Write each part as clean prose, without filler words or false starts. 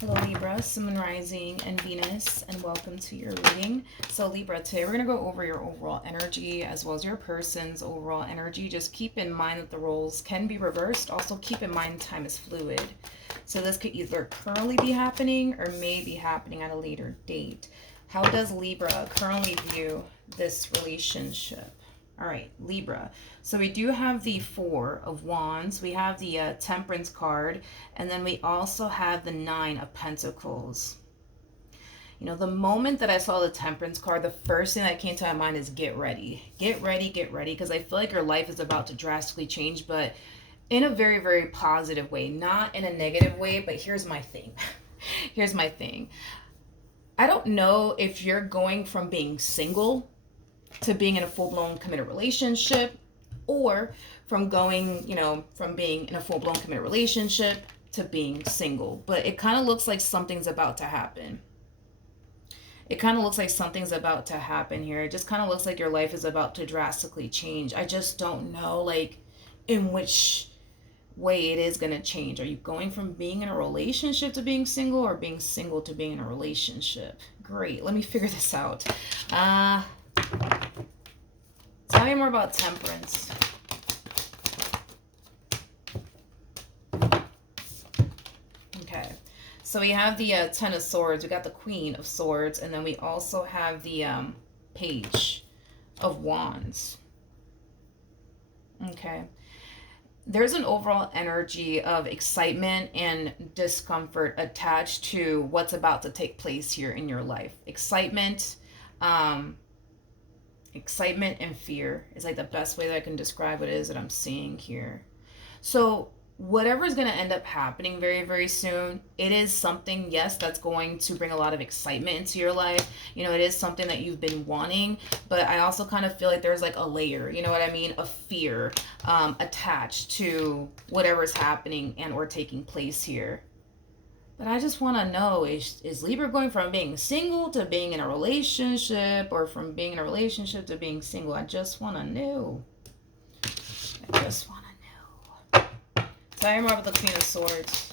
Hello Libra, Sun, Moon, Rising, and Venus, and welcome to your reading. So Libra, today we're going to go over your overall energy as well as your person's overall energy. Just keep in mind that the roles can be reversed. Also keep in mind time is fluid. So this could either currently be happening or may be happening at a later date. How does Libra currently view this relationship? All right, Libra. So we do have the Four of Wands. We have the Temperance card. And then we also have the Nine of Pentacles. You know, the moment that I saw the Temperance card, the first thing that came to my mind is get ready. Get ready, get ready. Because I feel like your life is about to drastically change, but in a very, very positive way. Not in a negative way, but here's my thing. Here's my thing. I don't know if you're going from being single to being in a full-blown committed relationship, or from going, from being in a full-blown committed relationship to being single. But it kind of looks like something's about to happen. It kind of looks like something's about to happen here. It just kind of looks like your life is about to drastically change. I just don't know, like, in which way it is going to change. Are you going from being in a relationship to being single, or being single to being in a relationship? Great. Let me figure this out. Tell me more about Temperance. Okay. So we have the Ten of Swords. We got the Queen of Swords. And then we also have the Page of Wands. Okay. There's an overall energy of excitement and discomfort attached to what's about to take place here in your life. Excitement and fear is like the best way that I can describe what it is that I'm seeing here. So whatever is going to end up happening very, very soon, it is something, yes, that's going to bring a lot of excitement into your life. You know, it is something that you've been wanting, but I also kind of feel like there's like a layer, you know what I mean, of fear attached to whatever's happening and or taking place here. But I just want to know, is Libra going from being single to being in a relationship, or from being in a relationship to being single? I just want to know. I just want to know. Tell me more about the Queen of Swords.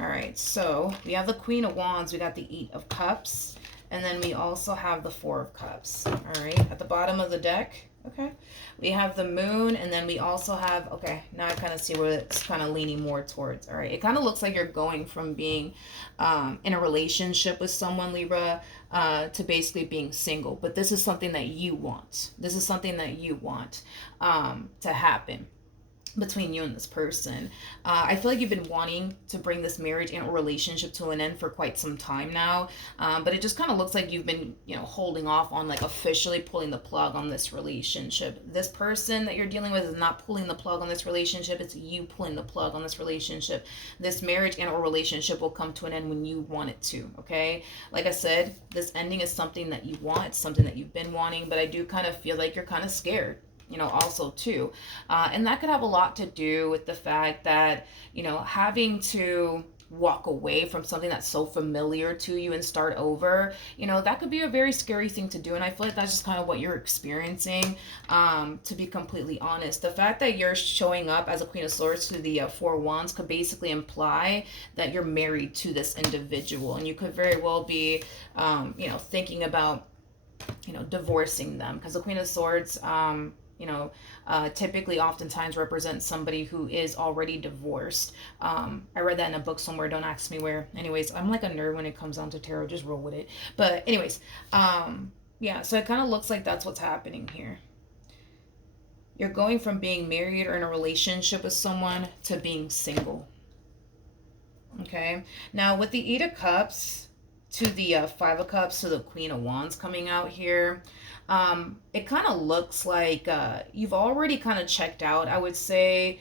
All right, so we have the Queen of Wands. We got the Eight of Cups. And then we also have the Four of Cups. All right, at the bottom of the deck. Okay, we have the Moon, and then we also have, okay, now I kind of see where it's kind of leaning more towards. All right, it kind of looks like you're going from being in a relationship with someone, Libra, to basically being single. But this is something that you want. This is something that you want to happen between you and this person. I feel like you've been wanting to bring this marriage and relationship to an end for quite some time now, but it just kind of looks like you've been, holding off on like officially pulling the plug on this relationship. This person that you're dealing with is not pulling the plug on this relationship. It's you pulling the plug on this relationship. This marriage and or relationship will come to an end when you want it to, okay? Like I said, this ending is something that you want. It's something that you've been wanting, but I do kind of feel like you're kind of scared, also too. And that could have a lot to do with the fact that, having to walk away from something that's so familiar to you and start over, that could be a very scary thing to do. And I feel like that's just kind of what you're experiencing, to be completely honest. The fact that you're showing up as a Queen of Swords to the Four Wands could basically imply that you're married to this individual. And you could very well be, thinking about, divorcing them. Because the Queen of Swords, typically oftentimes represents somebody who is already divorced. I read that in a book somewhere. Don't ask me where. Anyways, I'm like a nerd when it comes down to tarot. Just roll with it. But anyways, yeah, so it kind of looks like that's what's happening here. You're going from being married or in a relationship with someone to being single. Okay. Now with the Eight of Cups to the Five of Cups to the Queen of Wands coming out here, it kind of looks like you've already kind of checked out, I would say,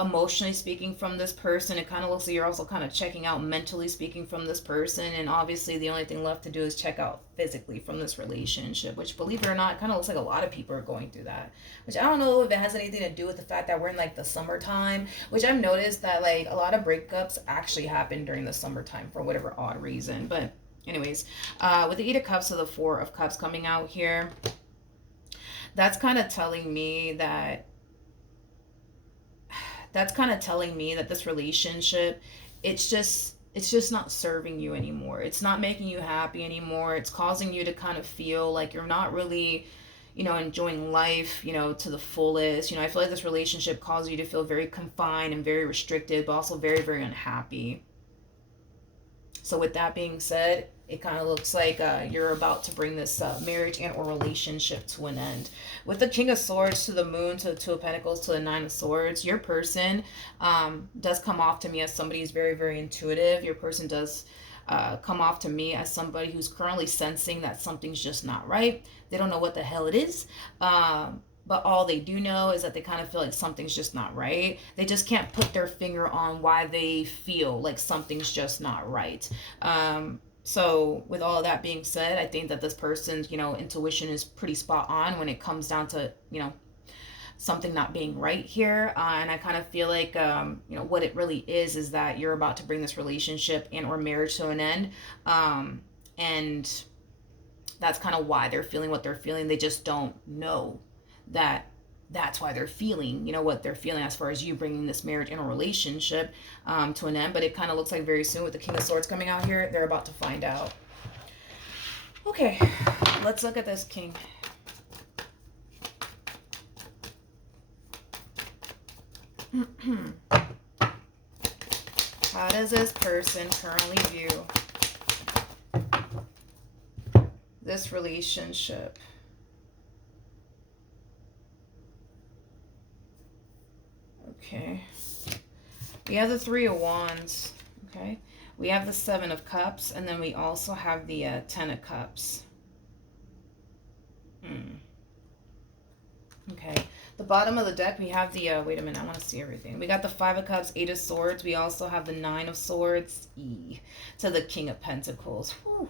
emotionally speaking from this person. It kind of looks like you're also kind of checking out mentally speaking from this person, and obviously the only thing left to do is check out physically from this relationship, which, believe it or not, kind of looks like a lot of people are going through that, which I don't know if it has anything to do with the fact that we're in like the summertime, which I've noticed that like a lot of breakups actually happen during the summertime for whatever odd reason. But anyways, with the Eight of Cups to the Four of Cups coming out here, that's kind of telling me that that's kind of telling me that this relationship, it's just not serving you anymore. It's not making you happy anymore. It's causing you to kind of feel like you're not really, enjoying life, to the fullest. I feel like this relationship causes you to feel very confined and very restricted, but also very, very unhappy. So with that being said, it kind of looks like you're about to bring this marriage and or relationship to an end. With the King of Swords to the Moon to the Two of Pentacles to the Nine of Swords, your person does come off to me as somebody who's very, very intuitive. Your person does come off to me as somebody who's currently sensing that something's just not right. They don't know what the hell it is. But all they do know is that they kind of feel like something's just not right. They just can't put their finger on why they feel like something's just not right. So with all of that being said, I think that this person's, intuition is pretty spot on when it comes down to, something not being right here. And I kind of feel like, what it really is that you're about to bring this relationship and or marriage to an end. And that's kind of why they're feeling what they're feeling. They just don't know that that's why they're feeling, what they're feeling as far as you bringing this marriage and a relationship to an end. But it kind of looks like very soon with the King of Swords coming out here, they're about to find out. Okay, let's look at this King. How does this person currently view this relationship? Okay. We have the Three of Wands. Okay. We have the Seven of Cups, and then we also have the Ten of Cups. Okay. The bottom of the deck, we have the, wait a minute, I want to see everything. We got the Five of Cups, Eight of Swords. We also have the Nine of Swords, to the King of Pentacles. Whew.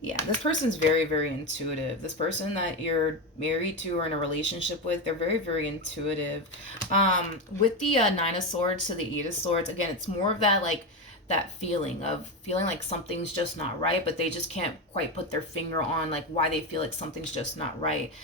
Yeah, this person's very, very intuitive. This person that you're married to or in a relationship with, they're very, very intuitive. With the Nine of Swords to the Eight of Swords, again, it's more of that, like, that feeling like something's just not right, but they just can't quite put their finger on, like, why they feel like something's just not right.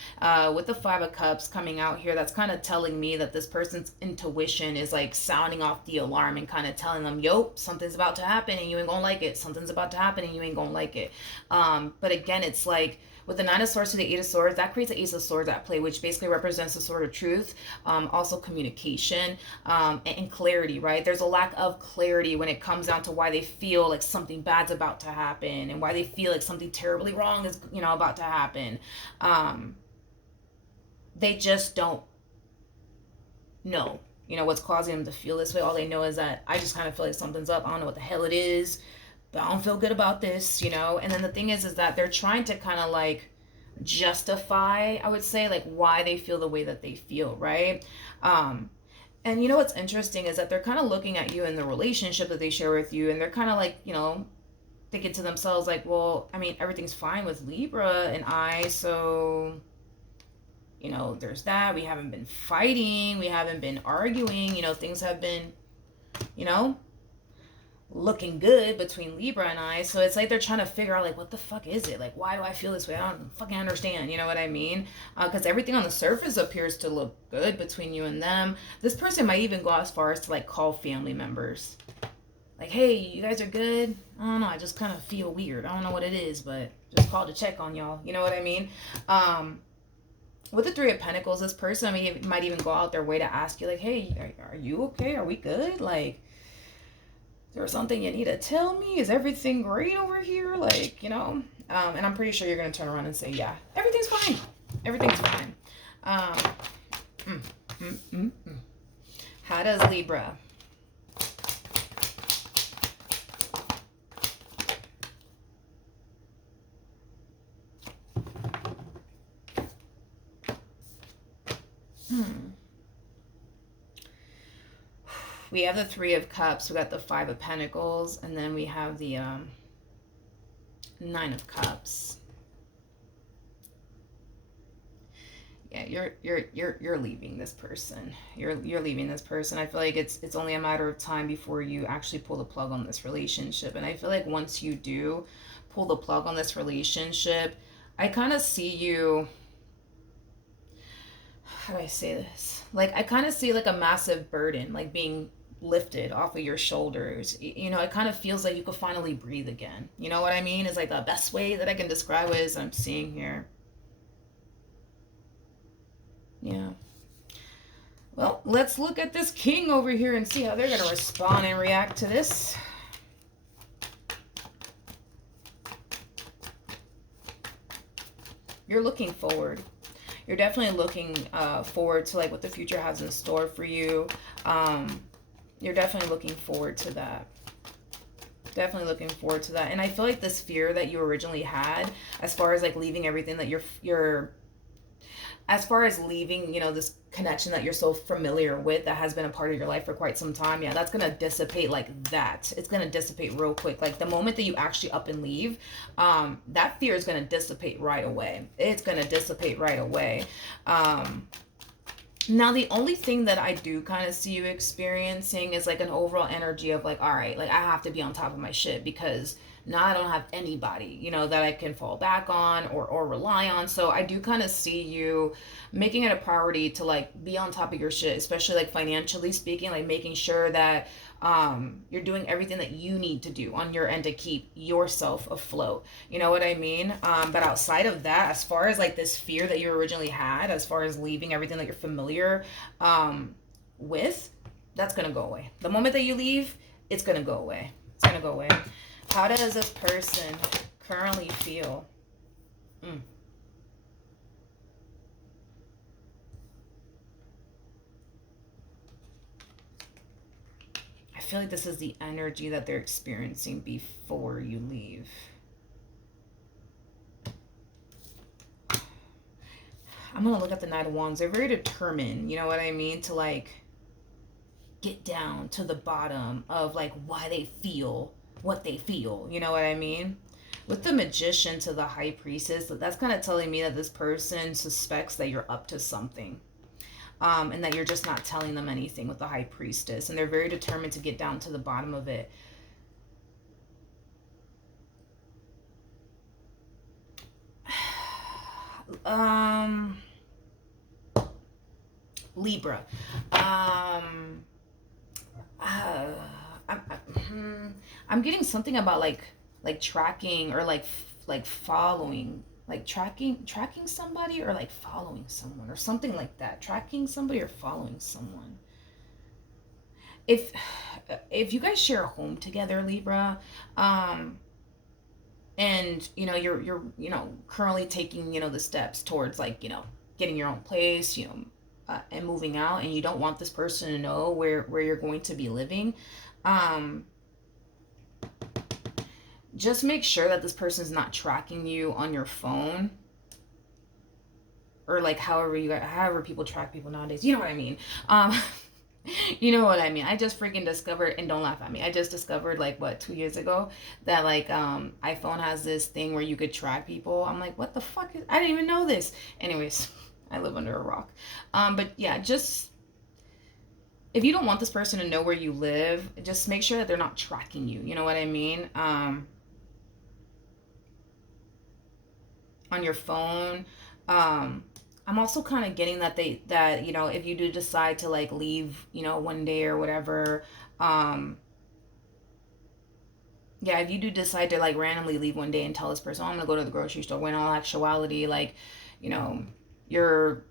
With the Five of Cups coming out here, that's kind of telling me that this person's intuition is, like, sounding off the alarm and kind of telling them, yo, something's about to happen and you ain't gonna like it. Something's about to happen and you ain't gonna like it. But again, it's like, with the Nine of Swords to the Eight of Swords, that creates an Ace of Swords at play, which basically represents the sword of truth, also communication, and clarity, right? There's a lack of clarity when it comes down to why they feel like something bad's about to happen and why they feel like something terribly wrong is, about to happen. They just don't know, what's causing them to feel this way. All they know is that I just kind of feel like something's up. I don't know what the hell it is, but I don't feel good about this, And then the thing is that they're trying to kind of like justify, I would say, like why they feel the way that they feel, right? And what's interesting is that they're kind of looking at you in the relationship that they share with you, and they're kind of like, thinking to themselves like, well, I mean, everything's fine with Libra and I, so, there's that. We haven't been fighting, we haven't been arguing, things have been, looking good between Libra and I. So it's like they're trying to figure out, like, what the fuck is it? Like, why do I feel this way? I don't fucking understand. You know what I mean? Because everything on the surface appears to look good between you and them. This person might even go as far as to, like, call family members. Like, hey, you guys are good? I don't know. I just kind of feel weird. I don't know what it is, but just called to check on y'all. You know what I mean? With the Three of Pentacles, this person, might even go out their way to ask you, like, hey, are you okay? Are we good? Like, is there something you need to tell me? Is everything great over here? Like, and I'm pretty sure you're going to turn around and say, yeah, everything's fine. Everything's fine. How does Libra? We have the Three of Cups, we got the Five of Pentacles, and then we have the Nine of Cups. Yeah, you're leaving this person. You're leaving this person. I feel like it's only a matter of time before you actually pull the plug on this relationship. And I feel like once you do pull the plug on this relationship, I kind of see you how do I say this? Like, I kind of see like a massive burden, like being lifted off of your shoulders. You know, it kind of feels like you could finally breathe again. You know what I mean? Is like the best way that I can describe it is I'm seeing here. Yeah. Well, let's look at this king over here and see how they're going to respond and react to this. You're looking forward. You're definitely looking forward to like what the future has in store for you. You're definitely looking forward to that. Definitely looking forward to that. And I feel like this fear that you originally had, as far as like leaving everything that you're as far as leaving, you know, this connection that you're so familiar with that has been a part of your life for quite some time, yeah, that's gonna dissipate like that. It's gonna dissipate real quick. Like the moment that you actually up and leave, that fear is gonna dissipate right away. It's gonna dissipate right away. Now, the only thing that I do kind of see you experiencing is like an overall energy of like, all right, like I have to be on top of my shit because now I don't have anybody, you know, that I can fall back on or rely on. So I do kind of see you making it a priority to like be on top of your shit, especially like financially speaking, like making sure that you're doing everything that you need to do on your end to keep yourself afloat. You know what I mean? But outside of that, as far as like this fear that you originally had, as far as leaving everything that you're familiar with, that's gonna go away. The moment that you leave, it's gonna go away. It's gonna go away. How does this person currently feel? Mm. I feel like this is the energy that they're experiencing before you leave. I'm gonna look at the Knight of Wands. They're very determined, you know what I mean, to like get down to the bottom of like why they feel what they feel, you know what I mean? With the Magician to the High Priestess, that's kind of telling me that this person suspects that you're up to something. And that you're just not telling them anything with the High Priestess. And they're very determined to get down to the bottom of it. Libra. I'm getting something about like tracking or like following, like tracking somebody or like following someone or something like that. Tracking somebody or following someone. If you guys share a home together, Libra, and you know you're you know currently taking, you know, the steps towards like, you know, getting your own place, you know, and moving out, and you don't want this person to know where you're going to be living, just make sure that this person's not tracking you on your phone or like however people track people nowadays, you know what I mean. You know what I mean. I just freaking discovered, and don't laugh at me, I just discovered like what 2 years ago that like iPhone has this thing where you could track people. I'm like, what the fuck I didn't even know this. Anyways, I live under a rock. But yeah, just if you don't want this person to know where you live, just make sure that they're not tracking you, you know what I mean. On your phone. I'm also kind of getting that you know, if you do decide to like leave, you know, one day or whatever, yeah, if you do decide to like randomly leave one day and tell this person, oh, I'm gonna go to the grocery store, when in all actuality, like, you know, you're,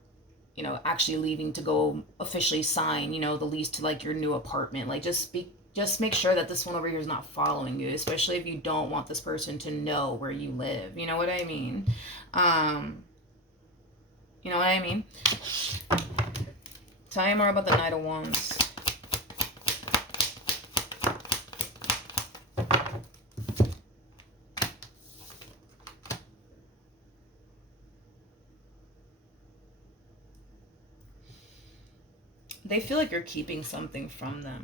you know, actually leaving to go officially sign, you know, the lease to like your new apartment, like just make sure that this one over here is not following you, especially if you don't want this person to know where you live, you know what I mean. You know what I mean? Tell me more about the Knight of Wands. They feel like you're keeping something from them.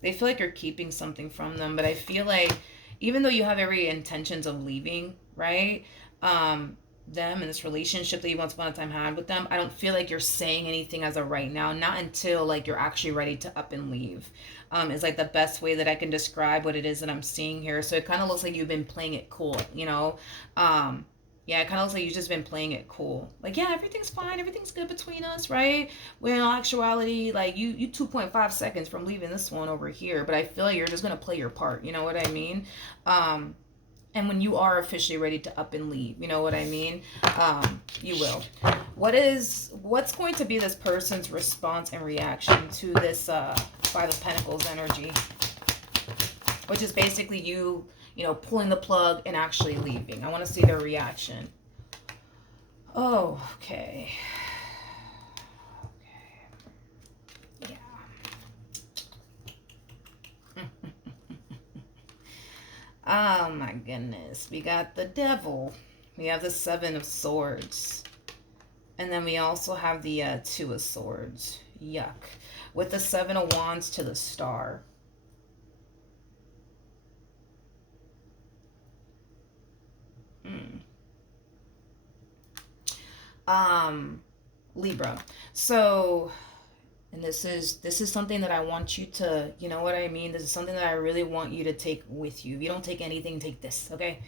They feel like you're keeping something from them, but I feel like even though you have every intentions of leaving, right? Them and this relationship that you once upon a time had with them, I don't feel like you're saying anything as of right now, not until like you're actually ready to up and leave, is like the best way that I can describe what it is that I'm seeing here. So it kind of looks like you've been playing it cool, you know, Yeah, it kind of looks like you've just been playing it cool. Like, yeah, everything's fine, everything's good between us, right? When in actuality, like you 2.5 seconds from leaving this one over here, but I feel like you're just gonna play your part. You know what I mean? Um, and when you are officially ready to up and leave, you know what I mean? You will. What's going to be this person's response and reaction to this Five of Pentacles energy, which is basically you pulling the plug and actually leaving. I want to see their reaction. Oh, okay. Okay. Yeah. Oh my goodness. We got the Devil. We have the Seven of Swords. And then we also have the Two of Swords. Yuck. With the Seven of Wands to the Star. Libra. So, and this is something that I want you to, you know what I mean? This is something that I really want you to take with you. If you don't take anything, take this, okay?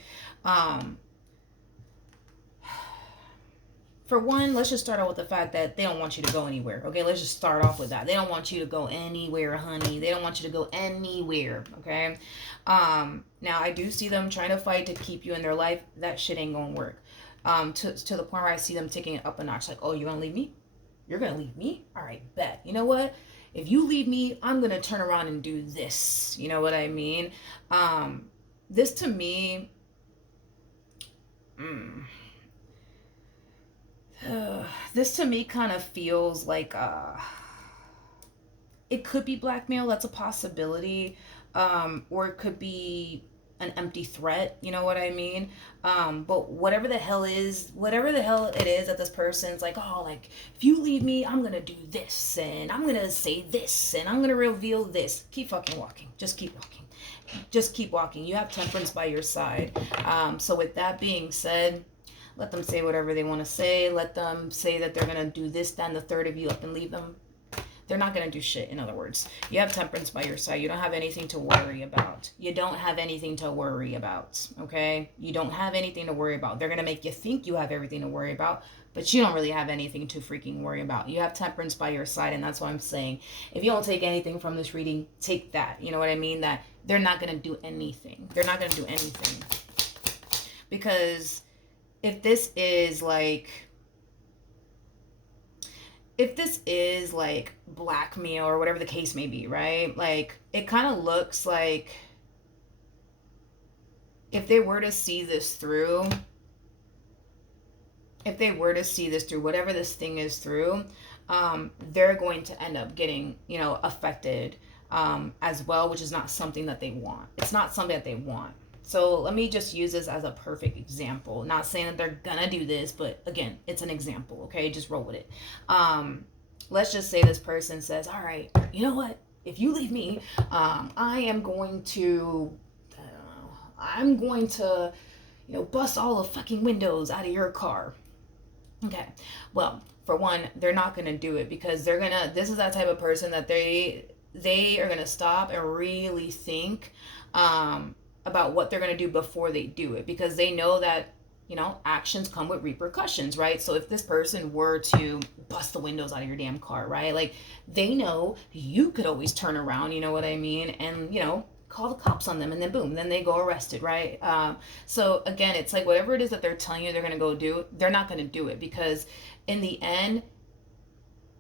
For one, let's just start out with the fact that they don't want you to go anywhere, okay? Let's just start off with that. They don't want you to go anywhere, honey. They don't want you to go anywhere, okay? Now, I do see them trying to fight to keep you in their life. That shit ain't gonna work. To the point where I see them taking it up a notch. Like, oh, you're gonna leave me? You're gonna leave me? All right, bet. You know what? If you leave me, I'm gonna turn around and do this. You know what I mean? This to me... this to me kind of feels like it could be blackmail. That's a possibility. Or it could be an empty threat, you know what I mean? But whatever the hell it is that this person's like, oh, like, if you leave me, I'm gonna do this, and I'm gonna say this, and I'm gonna reveal this. Keep fucking walking. Just keep walking. Just keep walking. You have Temperance by your side. So with that being said, let them say whatever they want to say. Let them say that they're going to do this, then the third of you up and leave them. They're not going to do shit, in other words. You have Temperance by your side. You don't have anything to worry about. You don't have anything to worry about, okay? You don't have anything to worry about. They're going to make you think you have everything to worry about, but you don't really have anything to freaking worry about. You have Temperance by your side, and that's what I'm saying. If you don't take anything from this reading, take that. You know what I mean? That they're not going to do anything. They're not going to do anything. Because if this is like blackmail or whatever the case may be, right? Like, it kind of looks like if they were to see this through, whatever this thing is through, they're going to end up getting, affected as well, which is not something that they want. It's not something that they want. So let me just use this as a perfect example. Not saying that they're gonna do this, but again, it's an example, okay? Just roll with it. Let's just say this person says, all right, you know what? If you leave me, I am going to, bust all the fucking windows out of your car. Okay. Well, for one, they're not gonna do it because this is that type of person that they are gonna stop and really think, about what they're going to do before they do it, because they know that, actions come with repercussions, right? So if this person were to bust the windows out of your damn car, right? Like, they know you could always turn around, you know what I mean? And, call the cops on them, and then boom, then they go arrested, right? So again, it's like whatever it is that they're telling you they're going to go do, they're not going to do it, because in the end,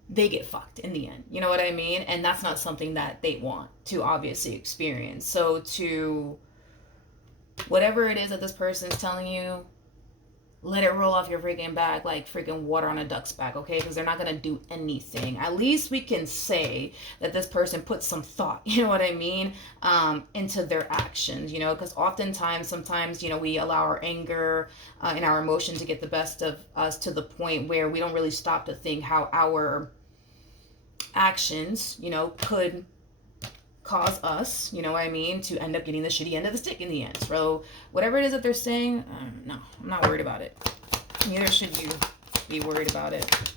they get fucked in the end. You know what I mean? And that's not something that they want to obviously experience. So to whatever it is that this person is telling you, let it roll off your freaking back like freaking water on a duck's back, okay? Because they're not going to do anything. At least we can say that this person put some thought, you know what I mean, into their actions, because sometimes, we allow our anger and our emotion to get the best of us to the point where we don't really stop to think how our actions, could cause us, to end up getting the shitty end of the stick in the end. So whatever it is that they're saying, no, I'm not worried about it. Neither should you be worried about it.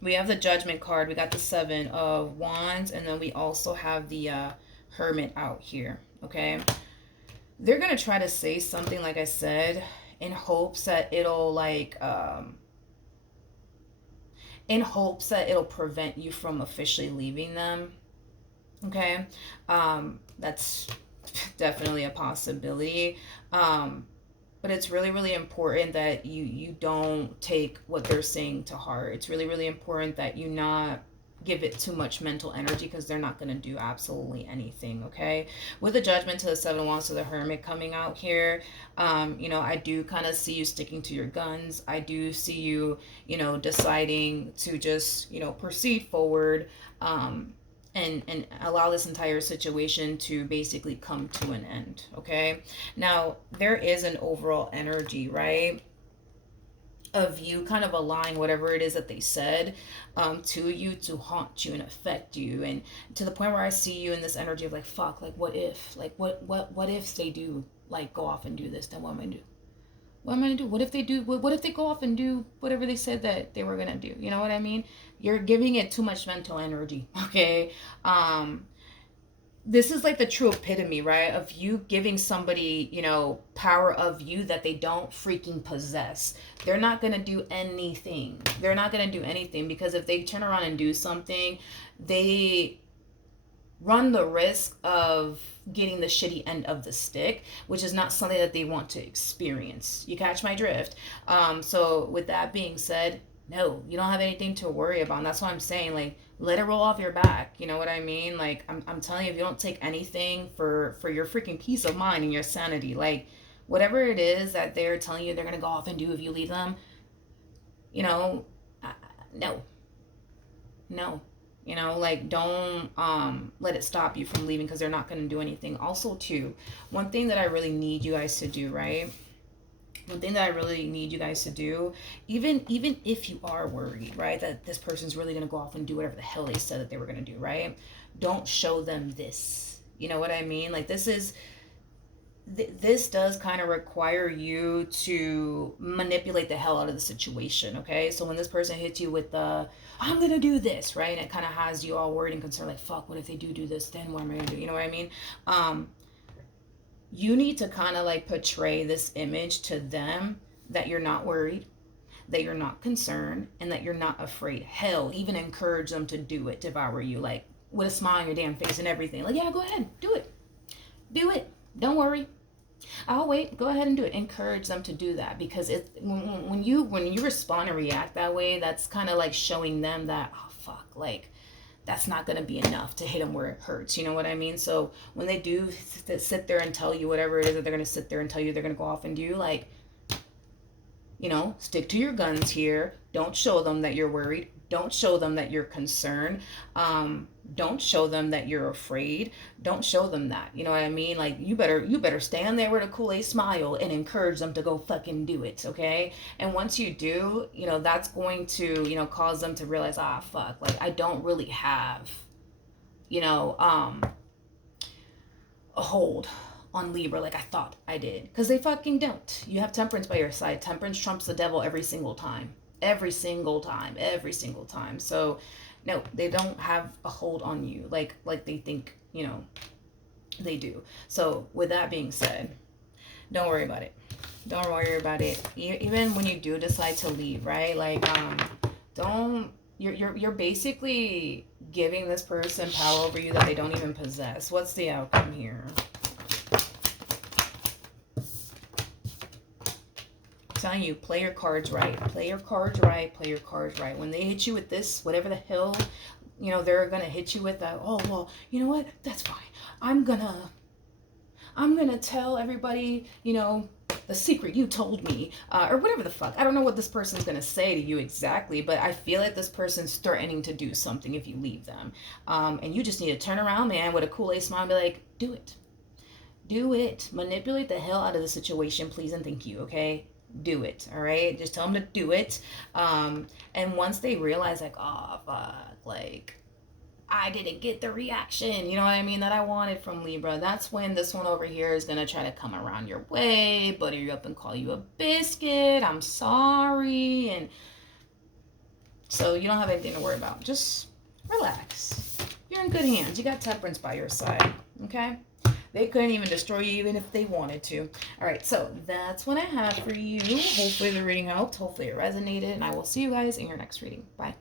We have the Judgment card. We got the Seven of Wands, and then we also have the Hermit out here, okay? they're going to try to say something, like I said, in hopes that it'll like, in hopes that it'll prevent you from officially leaving them. Okay. That's definitely a possibility. But it's really, really important that you don't take what they're saying to heart. It's really, really important that you not give it too much mental energy, because they're not going to do absolutely anything. Okay, with the Judgment to the Seven of Wands to the Hermit coming out here, I do kind of see you sticking to your guns. I do see you, deciding to just, proceed forward, and allow this entire situation to basically come to an end. Okay, now there is an overall energy, right, of you kind of allowing whatever it is that they said, to you, to haunt you and affect you, and to the point where I see you in this energy of like, fuck, like what if, like what if they do like go off and do this, then what am I gonna do? What am I gonna do? What if they do? What if they go off and do whatever they said that they were gonna do? You know what I mean? You're giving it too much mental energy. Okay. This is like the true epitome, right, of you giving somebody, power of you that they don't freaking possess. They're not gonna do anything. They're not gonna do anything, because if they turn around and do something, they run the risk of getting the shitty end of the stick, which is not something that they want to experience. You catch my drift? So with that being said, no, you don't have anything to worry about. And that's what I'm saying. Like, let it roll off your back. You know what I mean? Like, I'm telling you, if you don't take anything for your freaking peace of mind and your sanity, like, whatever it is that they're telling you they're going to go off and do if you leave them, no, no. Like, don't let it stop you from leaving, because they're not going to do anything. Also, too, one thing that I really need you guys to do, right? One thing that I really need you guys to do, even if you are worried, right, that this person's really going to go off and do whatever the hell they said that they were going to do, right? Don't show them this. You know what I mean? Like, this does kind of require you to manipulate the hell out of the situation, okay? So when this person hits you with the, I'm gonna do this, right? And it kind of has you all worried and concerned, like, fuck, what if they do this? Then what am I gonna do? You know what I mean? You need to kind of like portray this image to them that you're not worried, that you're not concerned, and that you're not afraid. Hell, even encourage them to do it if I were you, like with a smile on your damn face and everything. Like, yeah, go ahead, do it. Do it. Don't worry. I'll wait. Go ahead and do it. Encourage them to do that, because when you respond and react that way, that's kind of like showing them that, oh fuck, like that's not going to be enough to hit them where it hurts. You know what I mean? So when they do sit there and tell you whatever it is that they're going to sit there and tell you they're going to go off and do, like, stick to your guns here. Don't show them that you're worried. Don't show them that you're concerned. Don't show them that you're afraid. Don't show them that. You know what I mean? Like, you better stand there with a Kool-Aid smile and encourage them to go fucking do it, okay? And once you do, that's going to, cause them to realize, ah, fuck, like, I don't really have, a hold on Libra like I thought I did. Because they fucking don't. You have Temperance by your side. Temperance trumps the devil every single time. Every single time. So no, they don't have a hold on you like they think, they do. So with that being said, don't worry about it. Don't worry about it. Even when you do decide to leave, right? Like, you're basically giving this person power over you that they don't even possess. What's the outcome here? Telling you, play your cards right. Play your cards right. Play your cards right. When they hit you with this, whatever the hell, they're gonna hit you with that. Oh well, you know what? That's fine. I'm gonna tell everybody, the secret you told me, or whatever the fuck. I don't know what this person's gonna say to you exactly, but I feel like this person's threatening to do something if you leave them, and you just need to turn around, man, with a Kool-Aid smile and be like, do it. Do it. Manipulate the hell out of the situation, please and thank you. Okay. Do it. All right, just tell them to do it, and once they realize, like, oh fuck, like I didn't get the reaction, you know what I mean, that I wanted from Libra, that's when this one over here is gonna try to come around your way, butter you up and call you a biscuit, I'm sorry, and so you don't have anything to worry about. Just relax. You're in good hands. You got Temperance by your side. Okay, They couldn't even destroy you even if they wanted to. All right, so that's what I have for you. Hopefully the reading helped. Hopefully it resonated. And I will see you guys in your next reading. Bye.